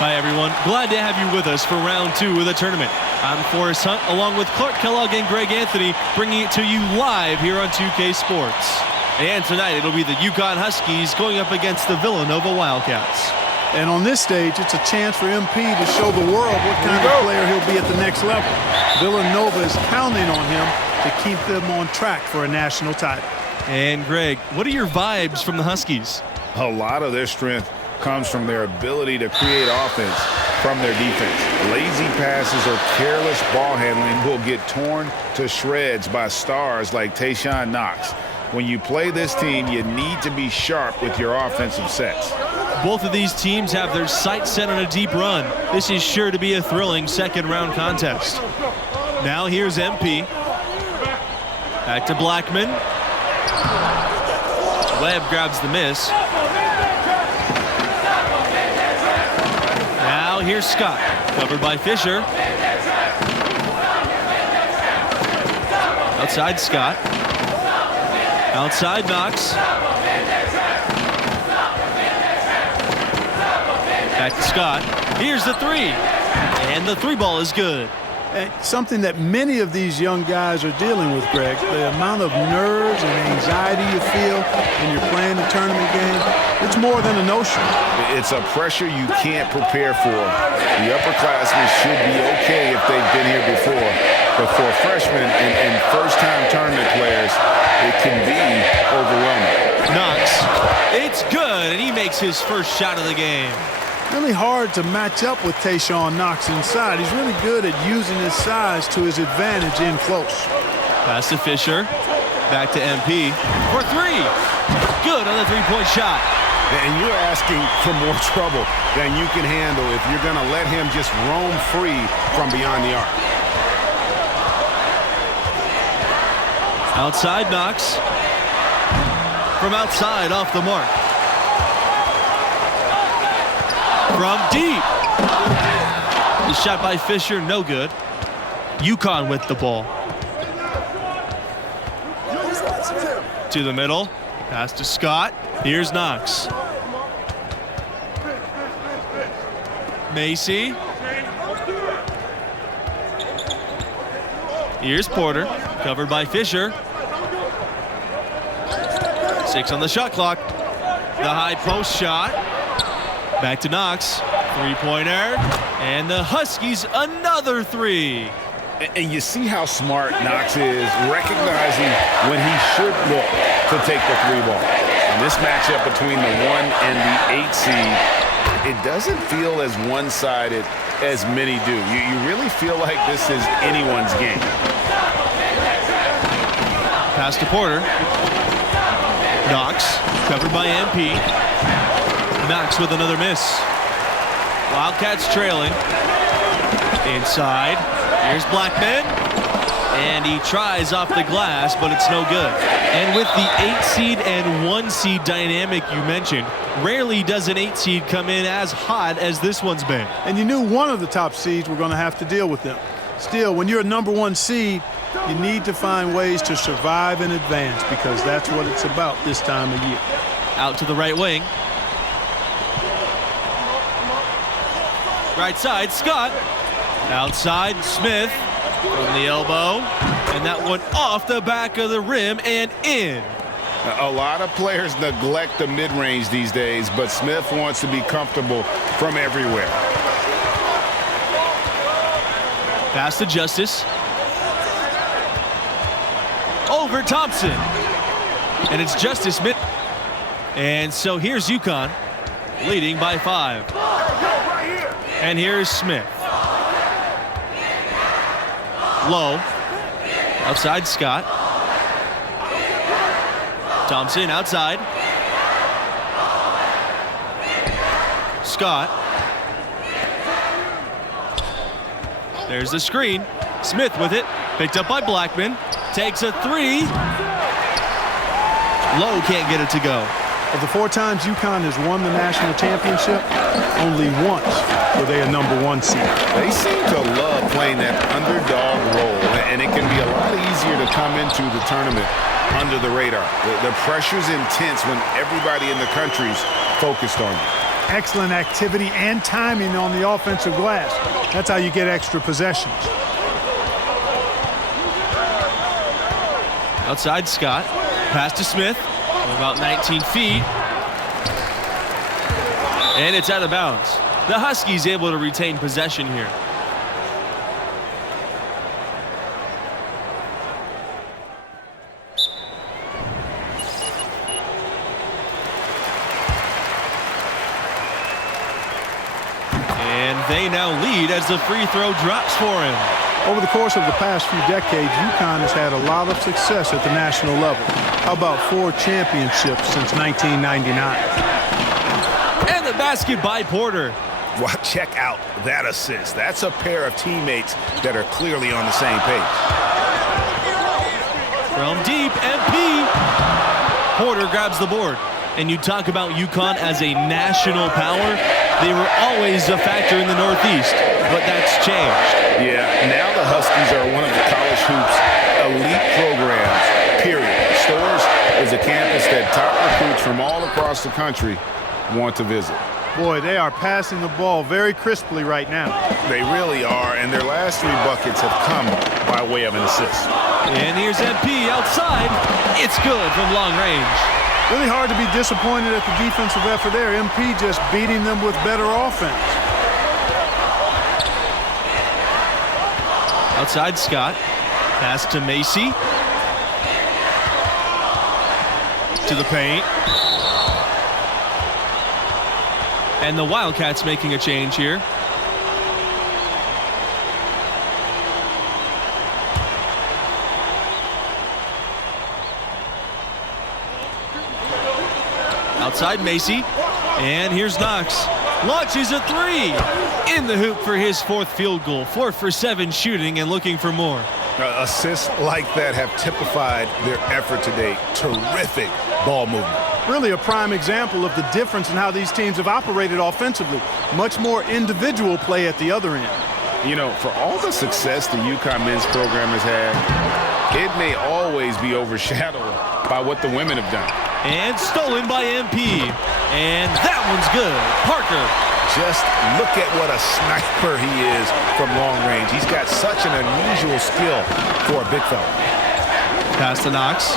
Hi, everyone. Glad to have you with us for round 2 of the tournament. I'm Forrest Hunt, along with Clark Kellogg and Greg Anthony, bringing it to you live here on 2K Sports. And tonight, it'll be the UConn Huskies going up against the Villanova Wildcats. And on this stage, it's a chance for MP to show the world what kind of player he'll be at the next level. Villanova is counting on him to keep them on track for a national title. And Greg, what are your vibes from the Huskies? A lot of their strength comes from their ability to create offense from their defense. Lazy passes or careless ball handling will get torn to shreds by stars like Tayshaun Knox. When you play this team, you need to be sharp with your offensive sets. Both of these teams have their sights set on a deep run. This is sure to be a thrilling second-round contest. Now here's MP. Back to Blackman. Webb grabs the miss. Now here's Scott. Covered by Fisher. Outside Scott. Outside Knox. Back to Scott. Here's the three. And the three ball is good. Something that many of these young guys are dealing with, Greg, the amount of nerves and anxiety you feel when you're playing a tournament game, it's more than a notion. It's a pressure you can't prepare for. The upperclassmen should be okay if they've been here before. But for freshmen and first-time tournament players, it can be overwhelming. Knox, it's good, and he makes his first shot of the game. Really hard to match up with Tayshaun Knox inside. He's really good at using his size to his advantage in close. Pass to Fisher. Back to MP for three. Good on the three-point shot. And you're asking for more trouble than you can handle if you're going to let him just roam free from beyond the arc. Outside Knox. From outside, off the mark. From deep. The shot by Fisher, no good. UConn with the ball. To the middle. Pass to Scott. Here's Knox. Macy. Here's Porter. Covered by Fisher. 6 on the shot clock. The high post shot. Back to Knox. Three-pointer. And the Huskies another three. And you see how smart Knox is, recognizing when he should look to take the three ball. In this matchup between the 1 and the 8 seed, it doesn't feel as one-sided as many do. You really feel like this is anyone's game. Pass to Porter. Knox, covered by MP. Knox with another miss. Wildcats trailing. Inside. Here's Blackman. And he tries off the glass, but it's no good. And with the 8 seed and 1 seed dynamic you mentioned, rarely does an 8 seed come in as hot as this one's been. And you knew one of the top seeds were going to have to deal with them. Still, when you're a number 1 seed, you need to find ways to survive and advance, because that's what it's about this time of year. Out to the right wing. Right side, Scott. Outside, Smith from the elbow. And that one off the back of the rim and in. A lot of players neglect the mid-range these days, but Smith wants to be comfortable from everywhere. Pass to Justice. Over Thompson. And it's Justice mid. And so here's UConn leading by 5. And here's Smith. Low. Outside Scott. Thompson outside. Scott. There's the screen. Smith with it. Picked up by Blackman. Takes a three. Lowe can't get it to go. Of the 4 times UConn has won the national championship, only once were they a number 1 seed. They seem to love playing that underdog role, and it can be a lot easier to come into the tournament under the radar. The pressure's intense when everybody in the country's focused on you. excellent activity and timing on the offensive glass. That's how you get extra possessions. Outside Scott. Pass to Smith. About 19 feet. And it's out of bounds. The Huskies able to retain possession here. And they now lead as the free throw drops for him. Over the course of the past few decades, UConn has had a lot of success at the national level. How about 4 championships since 1999? And the basket by Porter. Well, check out that assist. That's a pair of teammates that are clearly on the same page. From deep, MP. Porter grabs the board. And you talk about UConn as a national power. They were always a factor in the Northeast, but that's changed. Yeah, now the Huskies are one of the college hoops elite programs, period. Storrs is a campus that top recruits from all across the country want to visit. Boy, they are passing the ball very crisply right now. They really are, and their last 3 buckets have come by way of an assist. And here's MP outside. It's good from long range. Really hard to be disappointed at the defensive effort there. MP just beating them with better offense. Outside Scott. Pass to Macy. To the paint. And the Wildcats making a change here. Outside Macy. And here's Knox. Launches a 3. In the hoop for his 4th field goal. 4 for 7 shooting and looking for more. Assists like that have typified their effort today. Terrific ball movement. Really a prime example of the difference in how these teams have operated offensively. Much more individual play at the other end. You know, for all the success the UConn men's program has had, it may always be overshadowed by what the women have done. And stolen by MP. And that one's good. Parker. Just look at what a sniper he is from long range. He's got such an unusual skill for a big fella. Pass to Knox.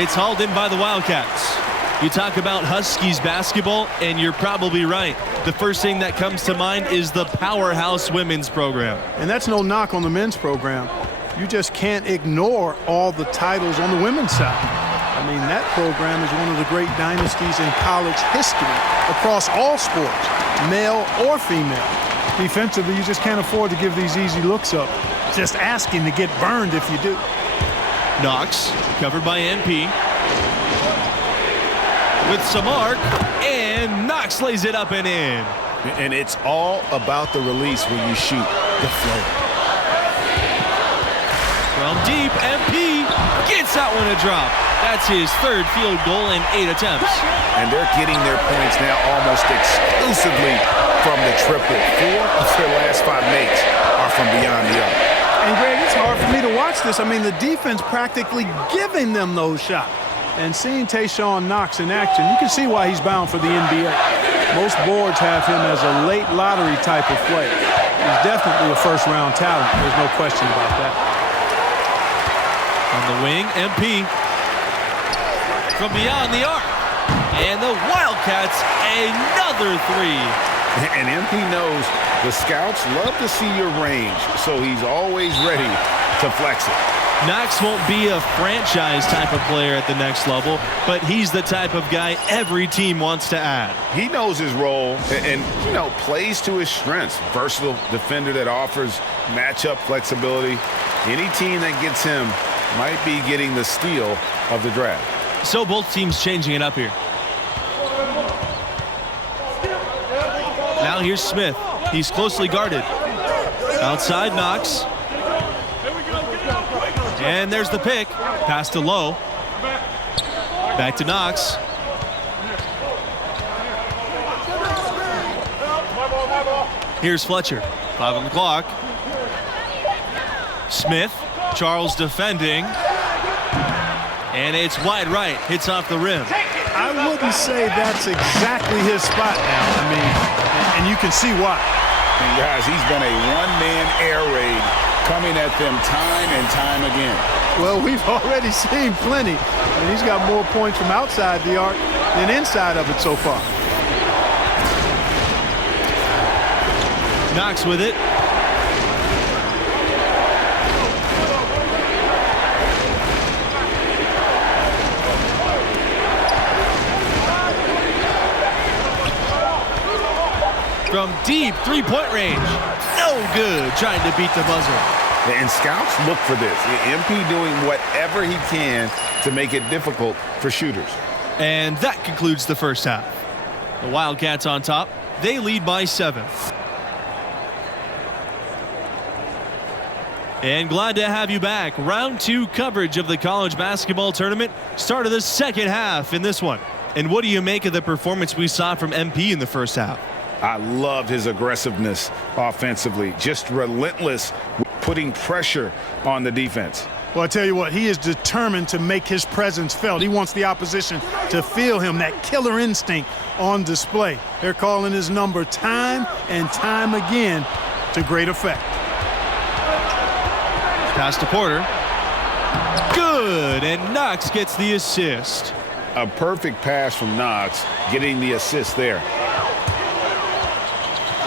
It's hauled in by the Wildcats. You talk about Huskies basketball, and you're probably right. The first thing that comes to mind is the powerhouse women's program. And that's no knock on the men's program. You just can't ignore all the titles on the women's side. I mean, that program is one of the great dynasties in college history across all sports, male or female. Defensively, you just can't afford to give these easy looks up. Just asking to get burned if you do. Knox, covered by NP. With some arc, and Knox lays it up and in. And it's all about the release when you shoot the flow. From deep, MP gets that one a drop. That's his 3rd field goal in 8 attempts. And they're getting their points now almost exclusively from the triple. 4 of their last 5 makes are from beyond the arc. And Greg, it's hard for me to watch this. I mean, the defense practically giving them those shots. And seeing Tayshawn Knox in action, you can see why he's bound for the NBA. Most boards have him as a late lottery type of player. He's definitely a first-round talent. There's no question about that. On the wing, MP. From beyond the arc. And the Wildcats, another 3. And MP knows the scouts love to see your range, so he's always ready to flex it. Knox won't be a franchise type of player at the next level, but he's the type of guy every team wants to add. He knows his role and you know, plays to his strengths. Versatile defender that offers matchup flexibility. Any team that gets him might be getting the steal of the draft. So both teams changing it up here. Now here's Smith. He's closely guarded. Outside Knox. And there's the pick. Pass to Lowe. Back to Knox. Here's Fletcher. 5 on the clock. Smith, Charles defending. And it's wide right, hits off the rim. I wouldn't say that's exactly his spot now. I mean, and you can see why. And guys, he's been a one-man air raid coming at them time and time again. Well, we've already seen plenty. And he's got more points from outside the arc than inside of it so far. Knox with it. From deep three-point range. No good. Trying to beat the buzzer. And scouts look for this. MP doing whatever he can to make it difficult for shooters. And that concludes the first half. The Wildcats on top. They lead by 7. And glad to have you back. Round 2 coverage of the college basketball tournament. Start of the second half in this one. And what do you make of the performance we saw from MP in the first half? I loved his aggressiveness offensively. Just relentless, putting pressure on the defense. Well, I tell you what, he is determined to make his presence felt. He wants the opposition to feel him, that killer instinct on display. They're calling his number time and time again to great effect. Pass to Porter. Good, and Knox gets the assist. A perfect pass from Knox, getting the assist there.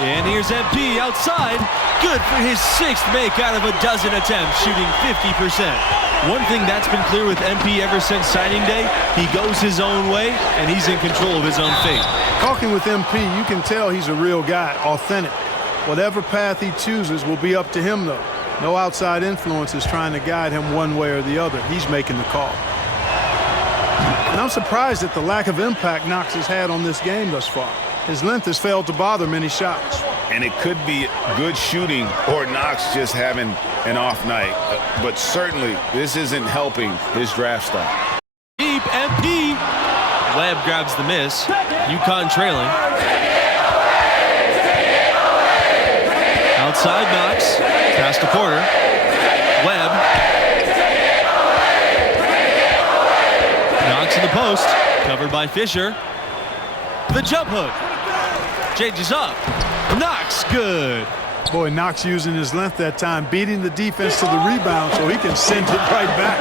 And here's MP outside. Good for his 6th make out of a dozen attempts, shooting 50%. One thing that's been clear with MP ever since signing day, he goes his own way, and he's in control of his own fate. Talking with MP, you can tell he's a real guy, authentic. Whatever path he chooses will be up to him, though. No outside influence is trying to guide him one way or the other. He's making the call. And I'm surprised at the lack of impact Knox has had on this game thus far. His length has failed to bother many shots. And it could be good shooting or Knox just having an off night. But certainly, this isn't helping his draft stock. Deep MP. Webb grabs the miss. UConn trailing. Outside Knox. Pass to Porter. Webb. Knox in the post. Covered by Fisher. The jump hook. Changes up. Knox, good. Boy, Knox using his length that time, beating the defense to the rebound so he can send it right back.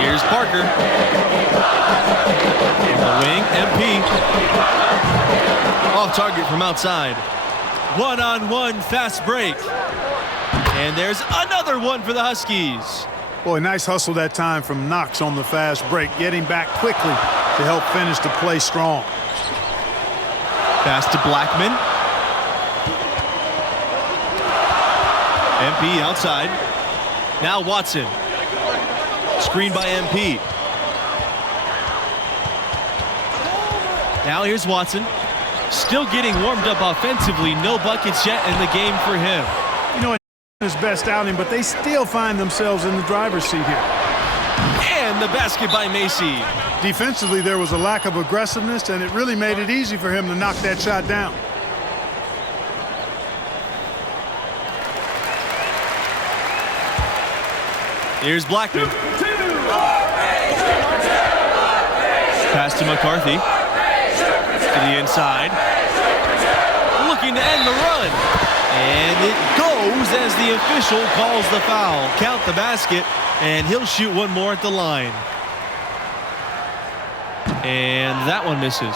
Here's Parker. In the wing, MP. Off target from outside. One-on-one fast break. And there's another one for the Huskies. Boy, nice hustle that time from Knox on the fast break, getting back quickly to help finish the play strong. Pass to Blackman. MP outside. Now Watson. Screen by MP. Now here's Watson. Still getting warmed up offensively. No buckets yet in the game for him. You know, his best outing, but they still find themselves in the driver's seat here. And the basket by Macy. Defensively, there was a lack of aggressiveness, and it really made it easy for him to knock that shot down. Here's Blackman. Pass to McCarthy. To the inside. Looking to end the run. And it goes as the official calls the foul. Count the basket, and he'll shoot one more at the line. And that one misses.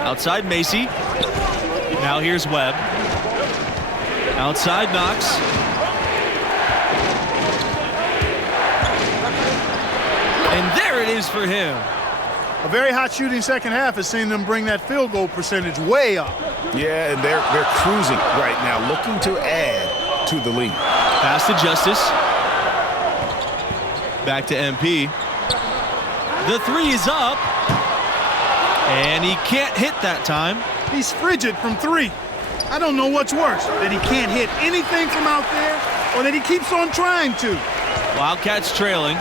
Outside Macy. Now here's Webb. Outside Knox. And there it is for him. A very hot shooting second half has seen them bring that field goal percentage way up. Yeah, and they're cruising right now, looking to add to the lead. Pass to Justice. Back to MP. The three is up. And he can't hit that time. He's frigid from three. I don't know what's worse, that he can't hit anything from out there or that he keeps on trying to. Wildcats trailing.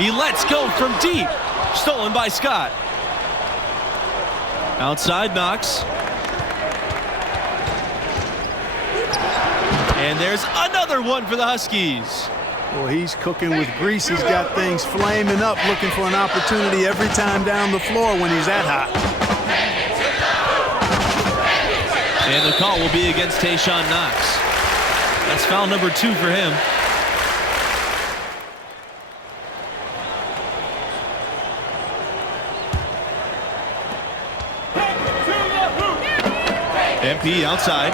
He lets go from deep. Stolen by Scott. Outside Knox. And there's another one for the Huskies. Well, he's cooking with grease. He's got things flaming up, looking for an opportunity every time down the floor when he's that hot. And the call will be against Tayshawn Knox. That's foul number 2 for him. MP outside.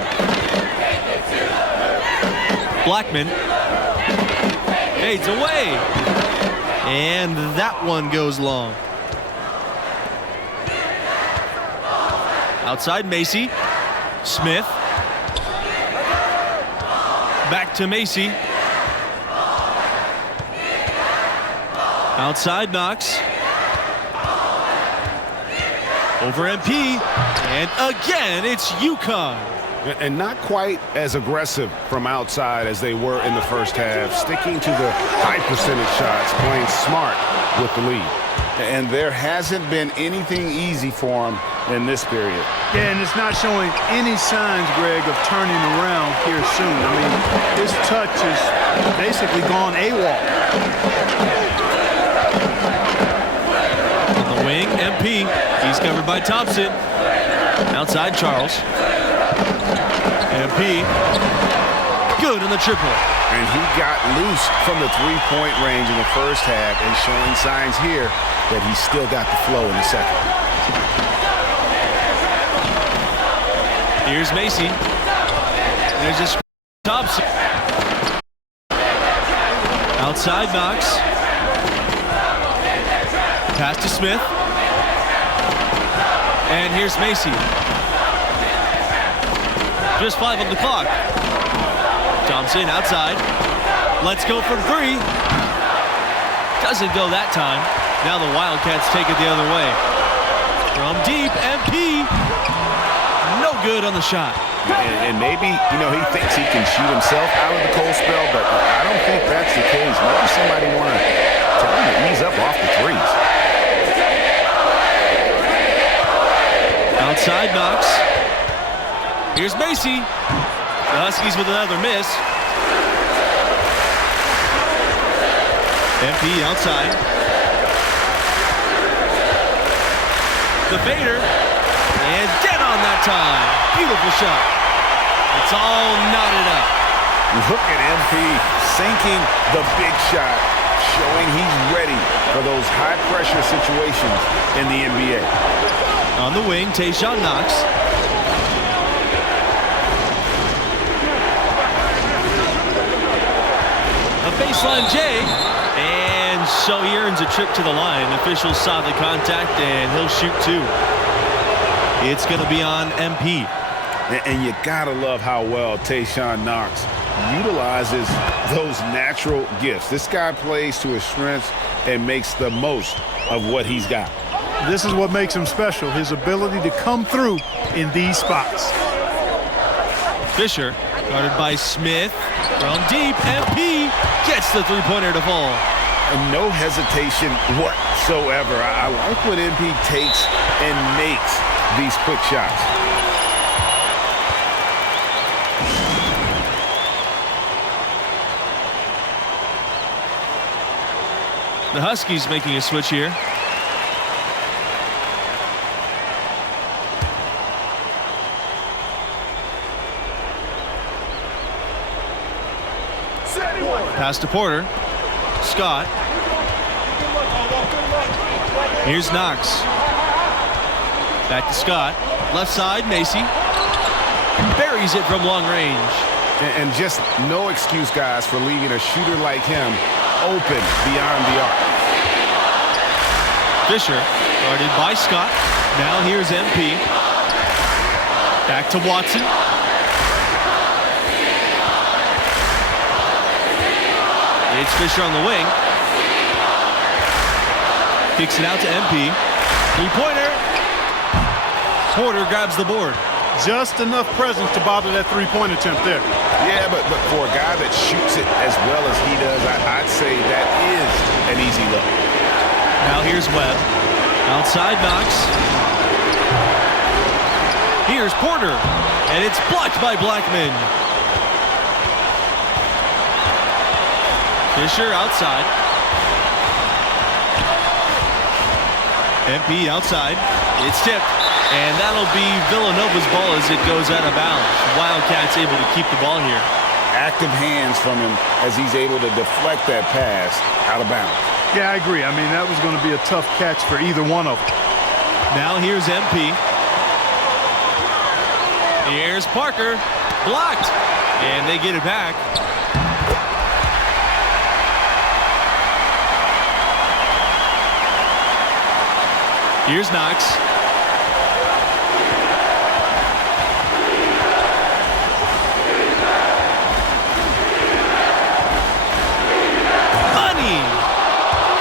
Blackman fades away. And that one goes long. Outside Macy. Smith. Back to Macy. Outside Knox. Over MP. And again, it's UConn. And not quite as aggressive from outside as they were in the first half, sticking to the high percentage shots, playing smart with the lead. And there hasn't been anything easy for him in this period. Yeah, and it's not showing any signs, Greg, of turning around here soon. I mean, his touch is basically gone AWOL. On the wing, MP. He's covered by Thompson. Outside Charles. MP. Good in the triple. And he got loose from the three-point range in the first half and showing signs here that he's still got the flow in the second. Here's Macy. There's just Thompson. Outside Knox. Pass to Smith. And here's Macy. Just 5 on the clock. Thompson outside. Let's go from 3. Doesn't go that time. Now the Wildcats take it the other way. From deep, MP. No good on the shot. And maybe, he thinks he can shoot himself out of the cold spell, but I don't think that's the case. Maybe somebody want to tell him to ease up off the threes. Outside Knox. Here's Macy. The Huskies with another miss. MP outside. The fader. And dead on that time. Beautiful shot. It's all knotted up. Look at MP sinking the big shot, showing he's ready for those high-pressure situations in the NBA. On the wing, Tayshawn Knox. A baseline J. And so he earns a trip to the line. Officials saw the contact, and he'll shoot 2. It's going to be on MP. And you gotta love how well Tayshawn Knox utilizes those natural gifts. This guy plays to his strengths and makes the most of what he's got. This is what makes him special, his ability to come through in these spots. Fisher, guarded by Smith. From deep, MP gets the three-pointer to fall. And no hesitation whatsoever. I like what MP takes and makes these quick shots. The Huskies making a switch here. Pass to Porter. Scott. Here's Knox. Back to Scott. Left side, Macy. Buries it from long range. And just no excuse, guys, for leaving a shooter like him open beyond the arc. Fisher, guarded by Scott. Now here's MP. Back to Watson. It's Fisher on the wing. Kicks it out to MP. Three-pointer. Porter grabs the board. Just enough presence to bother that three-point attempt there. Yeah, but for a guy that shoots it as well as he does, I'd say that is an easy look. Now here's Webb. Outside Knox. Here's Porter, and it's blocked by Blackman. Fisher outside. MP outside. It's tipped, and that'll be Villanova's ball as it goes out of bounds. Wildcats able to keep the ball here. Active hands from him as he's able to deflect that pass out of bounds. Yeah, I agree. I mean, that was going to be a tough catch for either one of them. Now here's MP. Here's Parker. Blocked. And they get it back. Here's Knox. Money.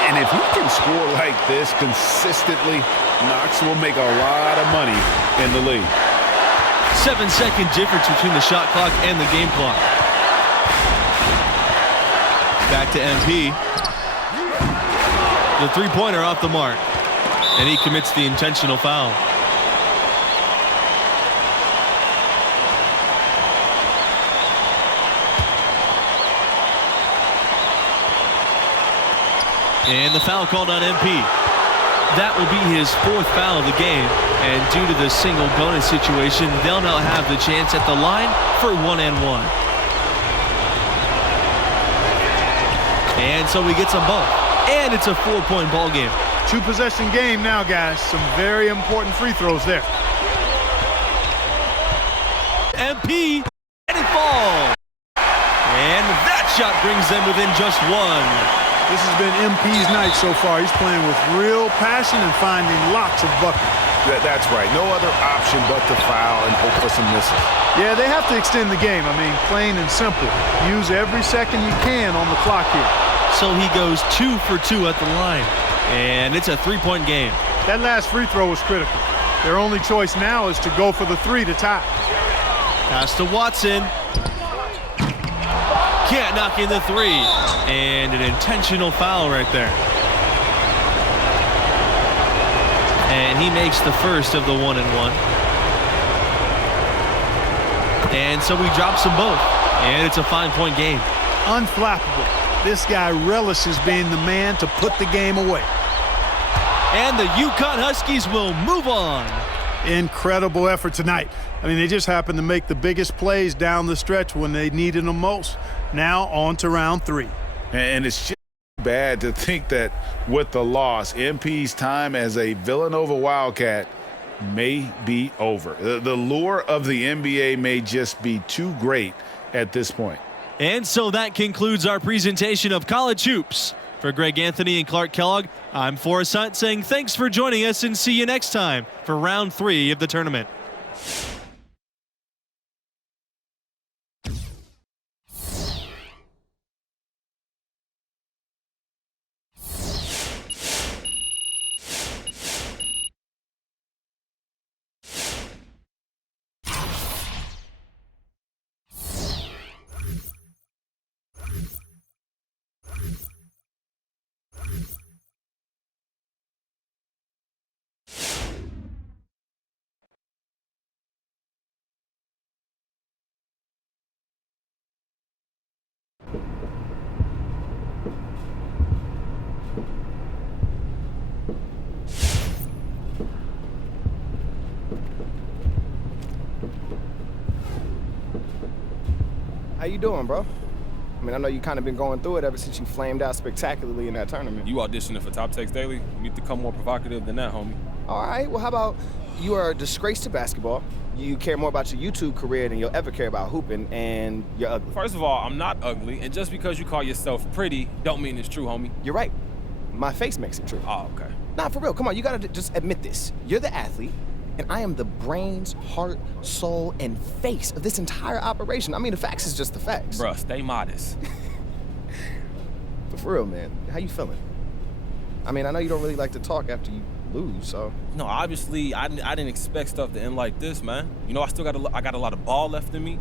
And if he can score like this consistently, Knox will make a lot of money in the league. 7-second difference between the shot clock and the game clock. Back to MP. The three-pointer off the mark. And he commits the intentional foul. And the foul called on MP. That will be his fourth foul of the game. And due to the single bonus situation, they'll now have the chance at the line for 1-and-1. And so he gets them both. And it's a 4-point ball game. Two-possession game now, guys. Some very important free throws there. MP, and it falls. And that shot brings them within just one. This has been MP's night so far. He's playing with real passion and finding lots of buckets. That's right. No other option but to foul and hope for some misses. Yeah, they have to extend the game. I mean, plain and simple. Use every second you can on the clock here. So he goes 2 for 2 at the line. And it's a 3-point game. That last free throw was critical. Their only choice now is to go for the 3 to tie. Pass to Watson. Can't knock in the 3. And an intentional foul right there. And he makes the first of the 1-and-1. And so he drops them both. And it's a 5-point game. Unflappable. This guy relishes being the man to put the game away. And the UConn Huskies will move on. Incredible effort tonight. I mean, they just happened to make the biggest plays down the stretch when they needed them most. Now on to round 3. And it's just bad to think that with the loss, MP's time as a Villanova Wildcat may be over. The lure of the NBA may just be too great at this point. And so that concludes our presentation of college hoops. For Greg Anthony and Clark Kellogg, I'm Forrest Hunt saying thanks for joining us and see you next time for round 3 of the tournament. How you doing, bro? I mean, I know you kind of been going through it ever since you flamed out spectacularly in that tournament. You auditioning for Top Text Daily? You need to come more provocative than that, homie. All right, well, how about you are a disgrace to basketball, you care more about your YouTube career than you'll ever care about hooping, and you're ugly. First of all, I'm not ugly, and just because you call yourself pretty don't mean it's true, homie. You're right. My face makes it true. Oh, okay. Nah, for real, come on, you gotta just admit this. You're the athlete, and I am the brains, heart, soul, and face of this entire operation. I mean, the facts is just the facts. Bruh, stay modest. But for real, man, how you feeling? I mean, I know you don't really like to talk after you lose, so. No, obviously, I didn't expect stuff to end like this, man. You know, I got a lot of ball left in me.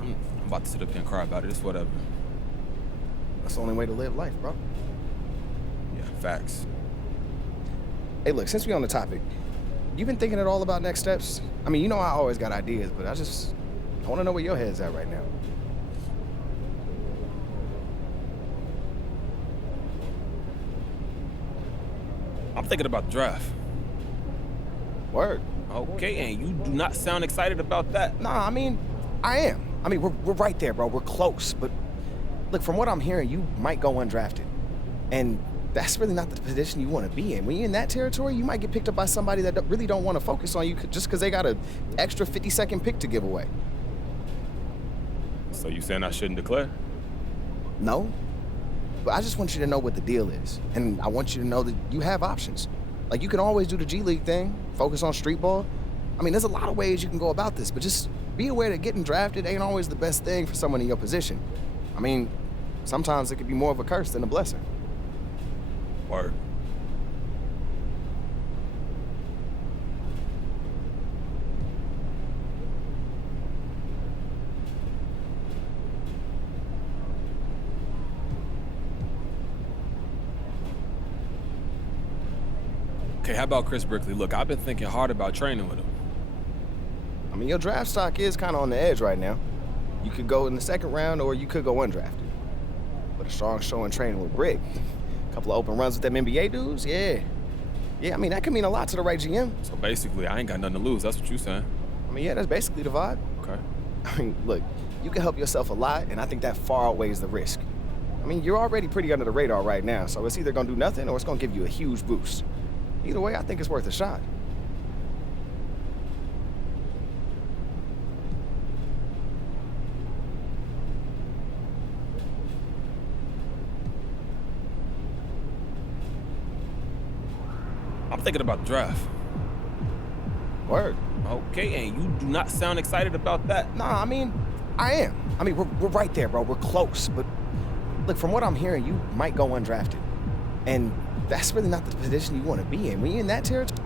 I'm about to sit up here and cry about it. It's whatever. That's the only way to live life, bro. Yeah, facts. Hey, look, since we're on the topic, you been thinking at all about next steps? I mean, you know I always got ideas, but I want to know where your head's at right now. I'm thinking about the draft. Word. Okay, and you do not sound excited about that. Nah, I mean, I am. I mean, we're right there, bro. We're close. But look, from what I'm hearing, you might go undrafted. And that's really not the position you want to be in. When you're in that territory, you might get picked up by somebody that really don't want to focus on you just because they got an extra 50-second pick to give away. So you saying I shouldn't declare? No. But I just want you to know what the deal is. And I want you to know that you have options. Like, you can always do the G League thing, focus on street ball. I mean, there's a lot of ways you can go about this, but just be aware that getting drafted ain't always the best thing for someone in your position. I mean, sometimes it could be more of a curse than a blessing. Word. Okay, how about Chris Brickley? Look, I've been thinking hard about training with him. I mean, your draft stock is kind of on the edge right now. You could go in the second round or you could go undrafted. But a strong showing training with Brick. A couple of open runs with them NBA dudes, yeah. Yeah, I mean, that could mean a lot to the right GM. So basically, I ain't got nothing to lose. That's what you saying. I mean, yeah, that's basically the vibe. Okay. I mean, look, you can help yourself a lot, and I think that far outweighs the risk. I mean, you're already pretty under the radar right now, so it's either gonna do nothing or it's gonna give you a huge boost. Either way, I think it's worth a shot. I'm thinking about the draft. Word. Okay, and you do not sound excited about that. Nah, I mean, I am. I mean, we're right there, bro. We're close. But look, from what I'm hearing, you might go undrafted. And that's really not the position you want to be in. When you're in that territory.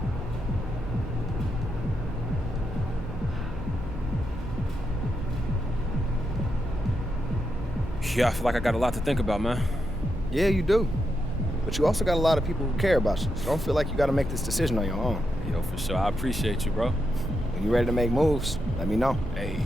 Yeah, I feel like I got a lot to think about, man. Yeah, you do. But you also got a lot of people who care about you. So don't feel like you got to make this decision on your own. Yo, for sure. I appreciate you, bro. When you're ready to make moves, let me know. Hey.